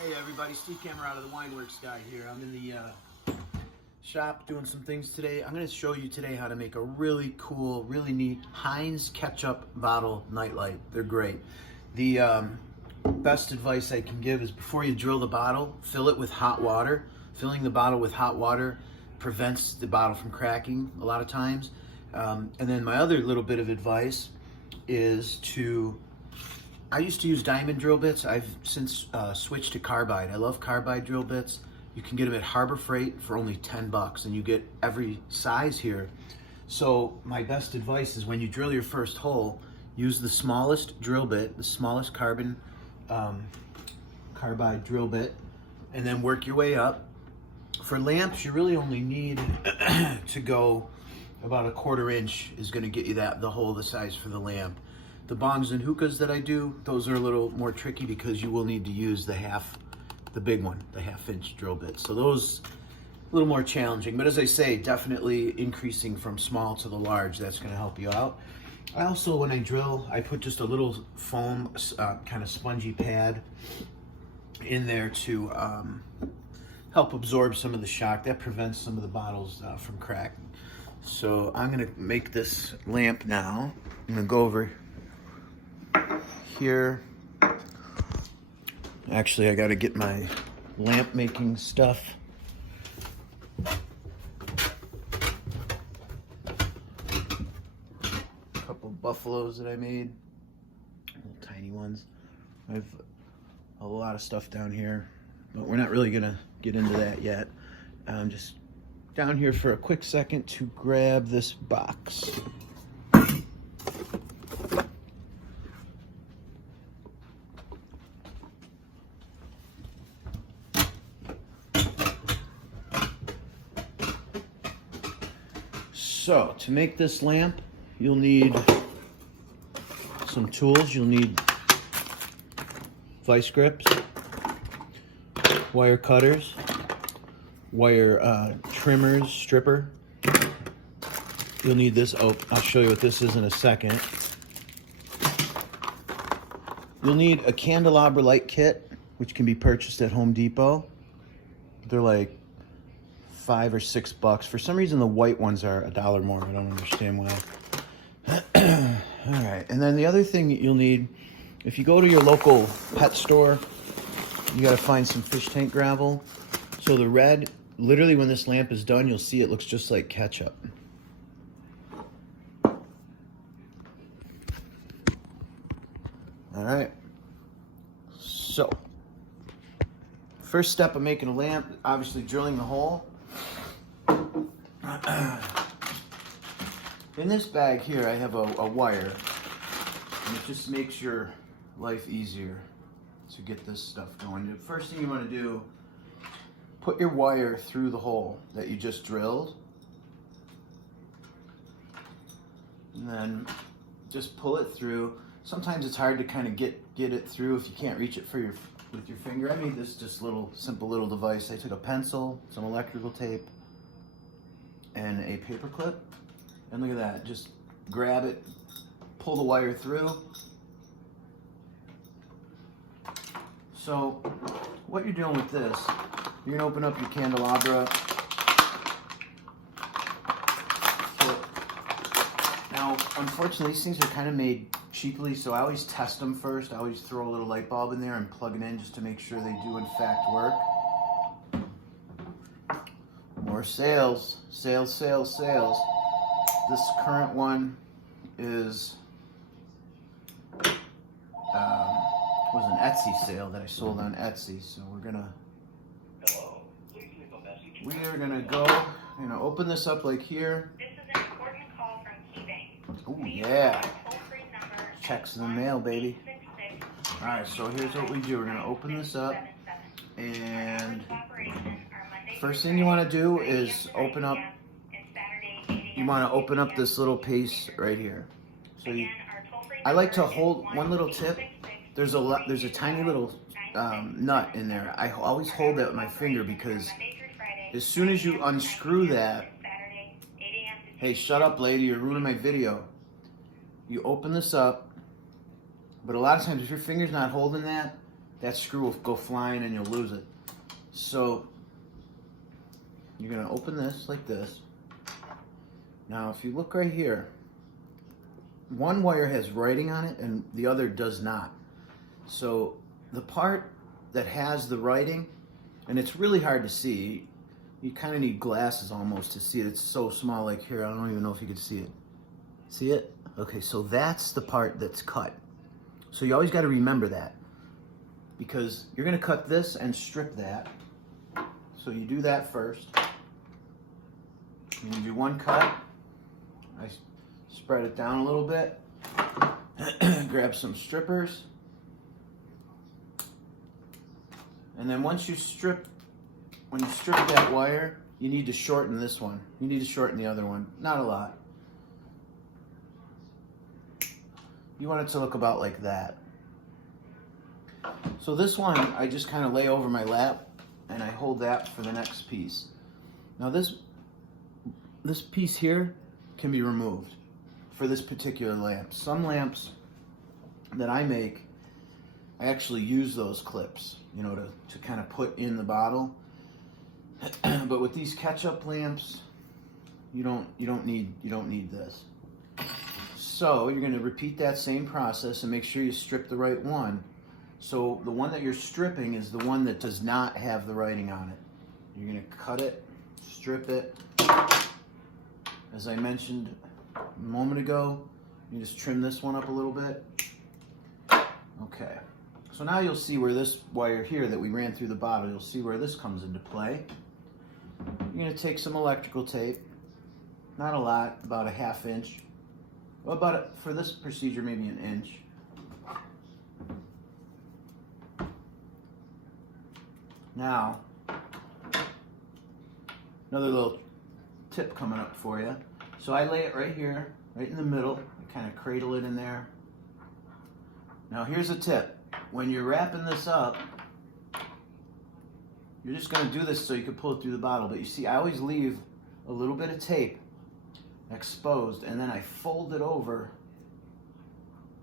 Hey everybody, Steve Camerata of the Wineworkz guy here. I'm in the shop doing some things today. I'm going to show you today how to make a really cool, really neat HEINZE ketchup bottle nightlight. They're great. The best advice I can give is before you drill the bottle, fill it with hot water. Filling the bottle with hot water prevents the bottle from cracking a lot of times. And then my other little bit of advice is I used to use diamond drill bits. I've since switched to carbide. I love carbide drill bits. You can get them at Harbor Freight for only 10 bucks and you get every size here. So my best advice is when you drill your first hole, use the smallest drill bit, the smallest carbide drill bit, and then work your way up. For lamps, you really only need to go about 1/4 inch is gonna get you the hole the size for the lamp. The bongs and hookahs that I do, those are a little more tricky because you will need to use the big one, the 1/2 inch drill bit. So those a little more challenging, but as I say, definitely increasing from small to the large, that's gonna help you out. I also, when I drill, I put just a little foam, kind of spongy pad in there to help absorb some of the shock. That prevents some of the bottles from cracking. So I'm gonna make this lamp now. I'm gonna go over here. Actually, I gotta get my lamp making stuff. A couple buffaloes that I made, little tiny ones. I have a lot of stuff down here, but we're not really gonna get into that yet. I'm just down here for a quick second to grab this box. So, to make this lamp, you'll need some tools. You'll need vice grips, wire cutters, wire trimmers, stripper. You'll need this. Oh, I'll show you what this is in a second. You'll need a candelabra light kit, which can be purchased at Home Depot. They're like $5 or $6. For some reason, the white ones are $1 more. I don't understand why. All right, and then the other thing that you'll need, if you go to your local pet store, you gotta find some fish tank gravel. So the red, literally when this lamp is done, you'll see it looks just like ketchup. All right, so first step of making a lamp, obviously drilling the hole. In this bag here, I have a wire, and it just makes your life easier to get this stuff going. The first thing you want to do, put your wire through the hole that you just drilled, and then just pull it through. Sometimes it's hard to kind of get it through if you can't reach it with your finger. I made this just simple little device. I took a pencil, some electrical tape, and a paper clip, and look at that. Just grab it, pull the wire through. So what you're doing with this, you're gonna open up your candelabra kit. Now, unfortunately, these things are kind of made cheaply, so I always test them first. I always throw a little light bulb in there and plug it in just to make sure they do in fact work. More sales, sales, sales, sales. This current one is was an Etsy sale that I sold on Etsy. So we are gonna open this up like here. This is an important call from KeyBank. Oh yeah. Checks in the mail, baby. All right, so here's what we do. We're gonna open this up, and first thing you want to do is open up. You want to open up this little piece right here. So I like to hold one little tip. There's a tiny little nut in there. I always hold that with my finger because as soon as you unscrew that, hey, shut up, lady, you're ruining my video. You open this up, but a lot of times if your finger's not holding that, that screw will go flying and you'll lose it. So you're gonna open this like this. Now if you look right here, one wire has writing on it and the other does not. So the part that has the writing, and it's really hard to see, you kind of need glasses almost to see it. It's so small, like here, I don't even know if you can see it. See it? Okay, so that's the part that's cut. So you always got to remember that, because you're going to cut this and strip that. So you do that first. You do one cut. I spread it down a little bit. Grab some strippers. And then once you strip, when you strip that wire, you need to shorten this one. You need to shorten the other one. Not a lot. You want it to look about like that. So this one, I just kind of lay over my lap and I hold that for the next piece. Now this piece here can be removed for this particular lamp. Some lamps that I make, I actually use those clips, you know, to kind of put in the bottle. But with these ketchup lamps, you don't need this. So you're going to repeat that same process and make sure you strip the right one. So the one that you're stripping is the one that does not have the writing on it. You're going to cut it, strip it. As I mentioned a moment ago, you just trim this one up a little bit. Okay. So now you'll see where this wire here that we ran through the bottle, you'll see where this comes into play. You're going to take some electrical tape, not a lot, about a ½ inch. Well, for this procedure, maybe an inch. Now, another little tip coming up for you. So I lay it right here, right in the middle. I kind of cradle it in there. Now here's a tip. When you're wrapping this up, you're just going to do this so you can pull it through the bottle. But you see, I always leave a little bit of tape exposed, and then I fold it over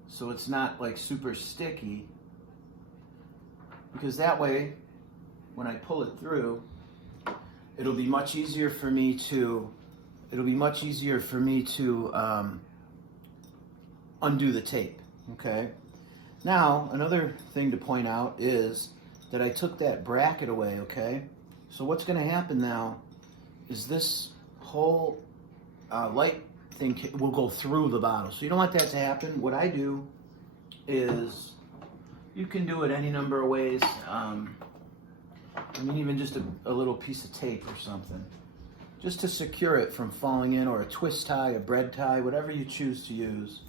so it's not like super sticky, because that way when I pull it through, it'll be much easier for me to undo the tape. Okay, now another thing to point out is that I took that bracket away. Okay, so what's going to happen now is this whole light thing will go through the bottle. So you don't want that to happen. What I do is, you can do it any number of ways. I mean, even just a little piece of tape or something, just to secure it from falling in, or a twist tie, a bread tie, whatever you choose to use.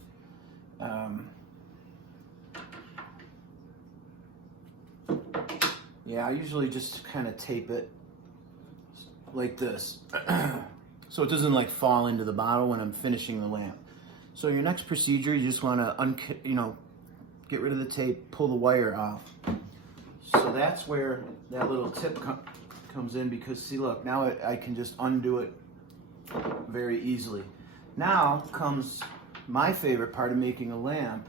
Yeah, I usually just kind of tape it like this. So it doesn't like fall into the bottle when I'm finishing the lamp. So your next procedure, you just want to get rid of the tape, pull the wire off. So that's where that little tip comes in, because see, look, now I can just undo it very easily. Now comes my favorite part of making a lamp,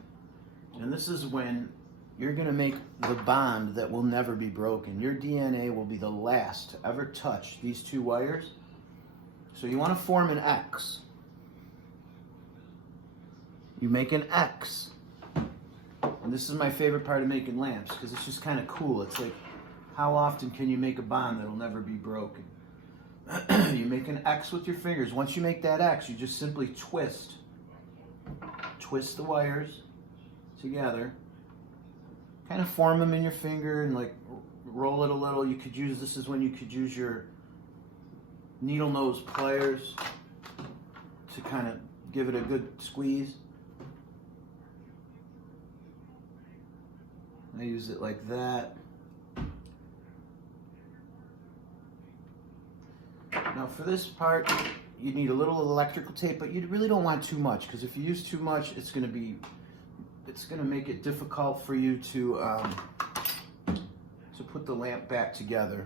and this is when you're going to make the bond that will never be broken. Your DNA will be the last to ever touch these two wires. So you want to form an X. You make an X. And this is my favorite part of making lamps, because it's just kind of cool. It's like, how often can you make a bond that'll never be broken? You make an X with your fingers. Once you make that X, you just simply twist the wires together. Kind of form them in your finger and like roll it a little. You could use, this is when you could use your needle nose pliers to kind of give it a good squeeze. I use it like that. Now for this part, you need a little electrical tape, but you really don't want too much, because if you use too much, it's going to make it difficult for you to put the lamp back together.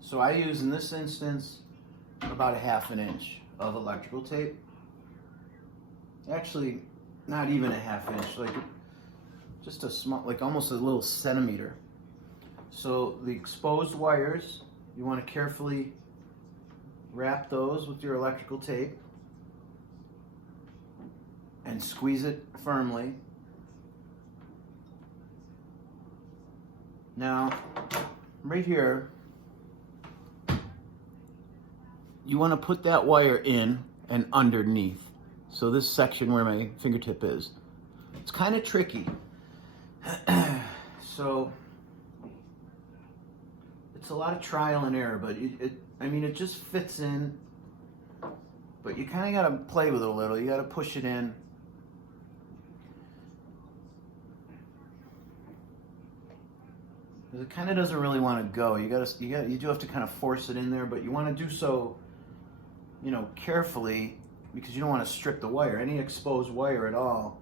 So I use, in this instance, about a ½ inch of electrical tape. Actually, not even a half inch, like just a small, like almost a little centimeter. So the exposed wires, you want to carefully wrap those with your electrical tape and squeeze it firmly. Now, right here, you want to put that wire in and underneath. So this section where my fingertip is, it's kind of tricky. So it's a lot of trial and error, but it just fits in. But you kind of got to play with it a little. You got to push it in. It kind of doesn't really want to go. You do have to kind of force it in there, but you want to do so, carefully, because you don't want to strip the wire. Any exposed wire at all,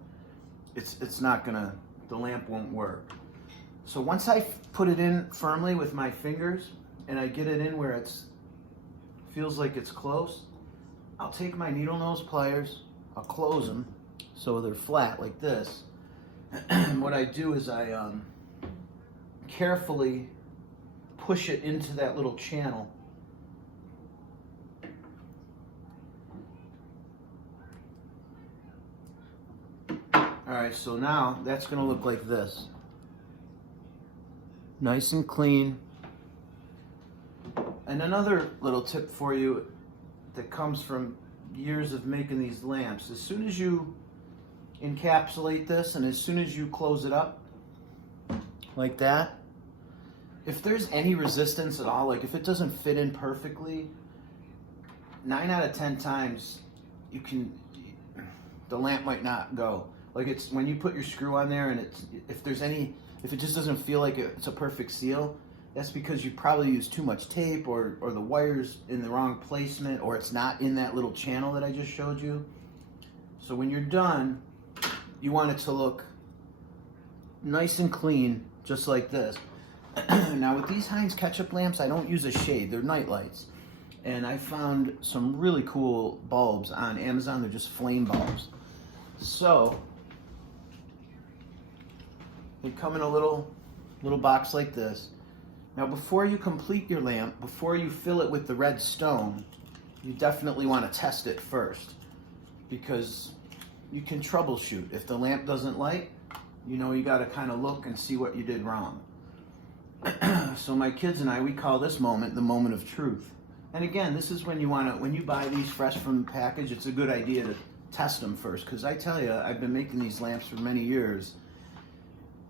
it's not gonna, the lamp won't work. So once I put it in firmly with my fingers and I get it in where feels like it's close, I'll take my needle nose pliers, I'll close them so they're flat like this. And what I do is I carefully push it into that little channel. Alright, so now that's going to look like this. Nice and clean. And another little tip for you that comes from years of making these lamps, as soon as you encapsulate this and as soon as you close it up like that, if there's any resistance at all, like if it doesn't fit in perfectly, 9 out of 10 times the lamp might not go. Like it's when you put your screw on there and if it just doesn't feel like it's a perfect seal, that's because you probably used too much tape or the wire's in the wrong placement, or it's not in that little channel that I just showed you. So when you're done, you want it to look nice and clean, just like this. Now with these Heinz ketchup lamps, I don't use a shade, they're night lights. And I found some really cool bulbs on Amazon, they're just flame bulbs. So, they come in a little box like this. Now before you complete your lamp, before you fill it with the red stone, you definitely want to test it first, because you can troubleshoot. If the lamp doesn't light, you got to kind of look and see what you did wrong. So my kids and I, we call this moment the moment of truth. And again, this is when when you buy these fresh from the package, it's a good idea to test them first, because I tell you, I've been making these lamps for many years,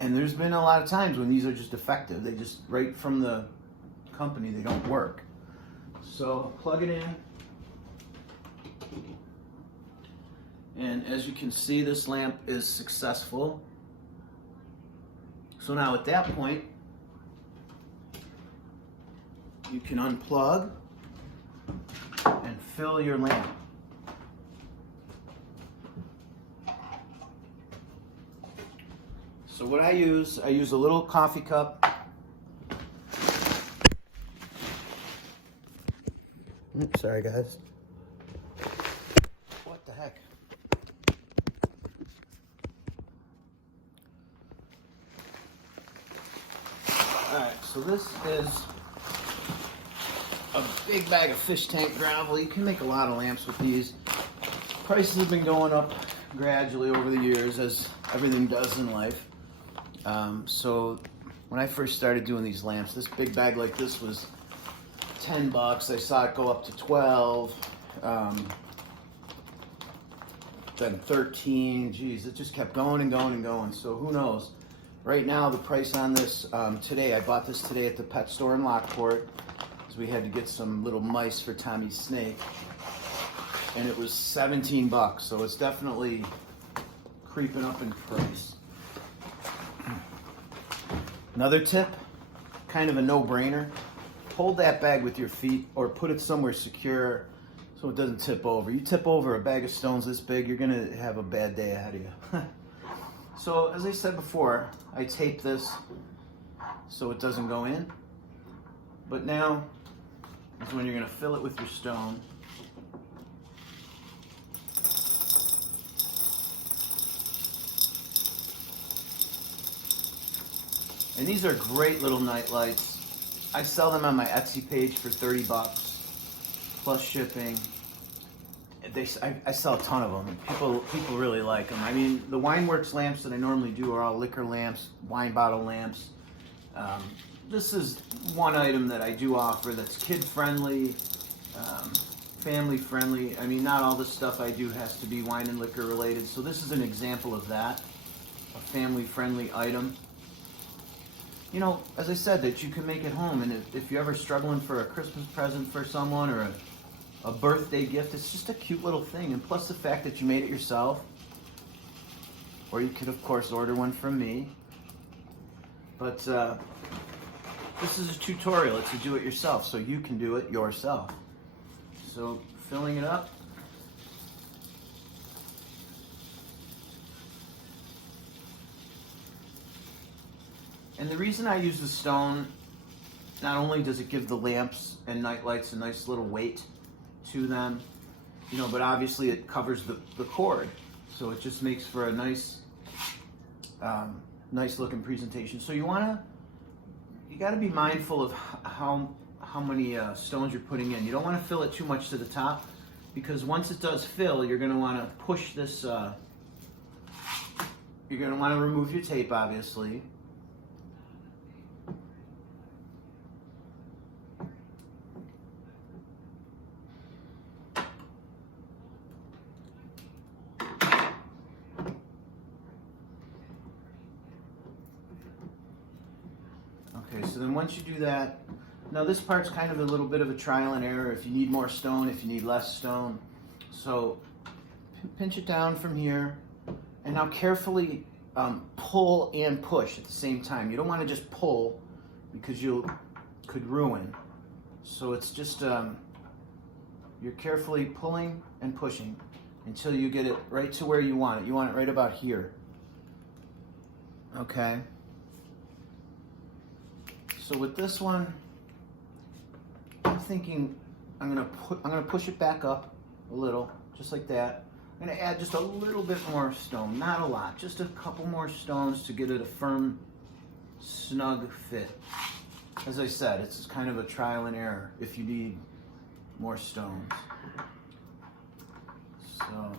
and there's been a lot of times when these are just defective. They just, right from the company, they don't work. So plug it in, and as you can see, this lamp is successful. So now at that point, you can unplug and fill your lamp. So what I use a little coffee cup. Oops, sorry guys. What the heck? Alright, so this is a big bag of fish tank gravel. You can make a lot of lamps with these. Prices have been going up gradually over the years, as everything does in life. So when I first started doing these lamps, this big bag like this was $10. I saw it go up to 12, then 13. Geez, it just kept going and going and going. So who knows? Right now, the price on this today, I bought this today at the pet store in Lockport, because we had to get some little mice for Tommy's snake, and it was $17. So it's definitely creeping up in price. Another tip, kind of a no-brainer, hold that bag with your feet or put it somewhere secure so it doesn't tip over. You tip over a bag of stones this big, you're gonna have a bad day ahead of you. So as I said before, I tape this so it doesn't go in, but now is when you're gonna fill it with your stone. And these are great little night lights. I sell them on my Etsy page for 30 bucks plus shipping. I sell a ton of them. People really like them. I mean, the Wineworkz lamps that I normally do are all liquor lamps, wine bottle lamps. This is one item that I do offer that's kid-friendly, family-friendly. I mean, not all the stuff I do has to be wine and liquor related, so this is an example of that, a family-friendly item. You know, as I said, that you can make at home, and if you're ever struggling for a Christmas present for someone or a birthday gift, it's just a cute little thing. And plus the fact that you made it yourself, or you could of course order one from me. But this is a tutorial. It's a do-it-yourself, so you can do it yourself. So filling it up. And the reason I use the stone, not only does it give the lamps and night lights a nice little weight to them, you know, but obviously it covers the cord, so it just makes for a nice nice looking presentation. So you got to be mindful of how many stones you're putting in. You don't want to fill it too much to the top, because once it does fill, you're going to want to push this, you're going to want to remove your tape, obviously. Okay, so then once you do that, now this part's kind of a little bit of a trial and error. If you need more stone, if you need less stone. So pinch it down from here, and now carefully pull and push at the same time. You don't want to just pull, because you could ruin. So it's just, you're carefully pulling and pushing until you get it right to where you want it. You want it right about here. Okay. So with this one, I'm thinking I'm gonna push it back up a little, just like that. I'm gonna add just a little bit more stone, not a lot, just a couple more stones to get it a firm, snug fit. As I said, it's kind of a trial and error if you need more stones. So,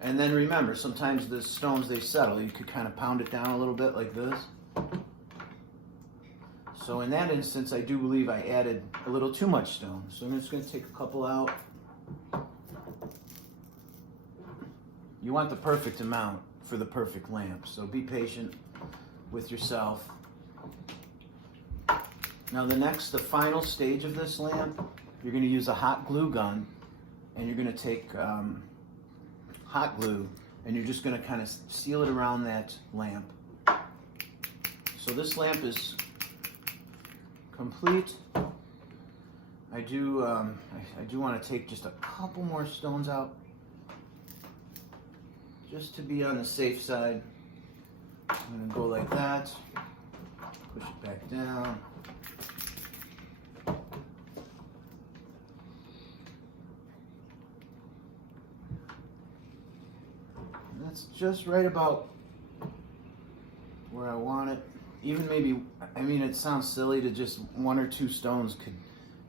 and then remember, sometimes the stones, they settle. You could kind of pound it down a little bit like this. So in that instance, I do believe I added a little too much stone. So I'm just going to take a couple out. You want the perfect amount for the perfect lamp, so be patient with yourself. Now the final stage of this lamp, you're going to use a hot glue gun, and you're going to take hot glue, and you're just going to kind of seal it around that lamp. So this lamp is complete. I do want to take just a couple more stones out, just to be on the safe side. I'm going to go like that, push it back down. And that's just right about where I want it. Even maybe, I mean, it sounds silly to just one or two stones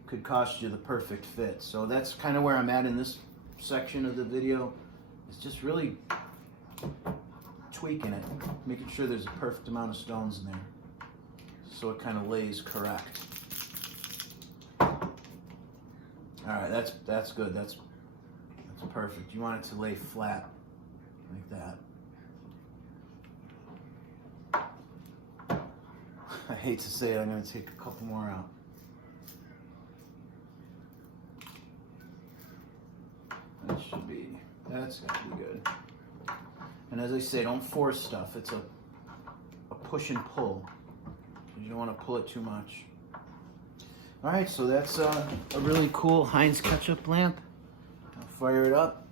could cost you the perfect fit. So that's kind of where I'm at in this section of the video. It's just really tweaking it, making sure there's a perfect amount of stones in there, so it kind of lays correct. All right, that's good. That's perfect. You want it to lay flat like that. I hate to say it, I'm going to take a couple more out. That's got to be good. And as I say, don't force stuff. It's a push and pull. You don't want to pull it too much. All right, so that's a really cool Heinz ketchup lamp. I'll fire it up.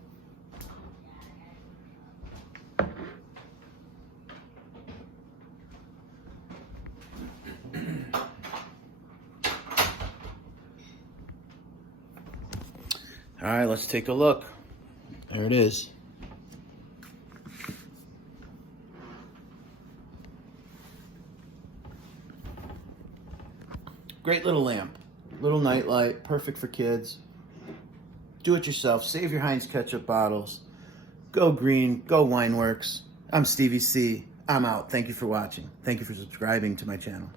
All right, let's take a look. There it is. Great little lamp. Little nightlight. Perfect for kids. Do it yourself. Save your Heinz ketchup bottles. Go green. Go Wineworkz. I'm Stevie C. I'm out. Thank you for watching. Thank you for subscribing to my channel.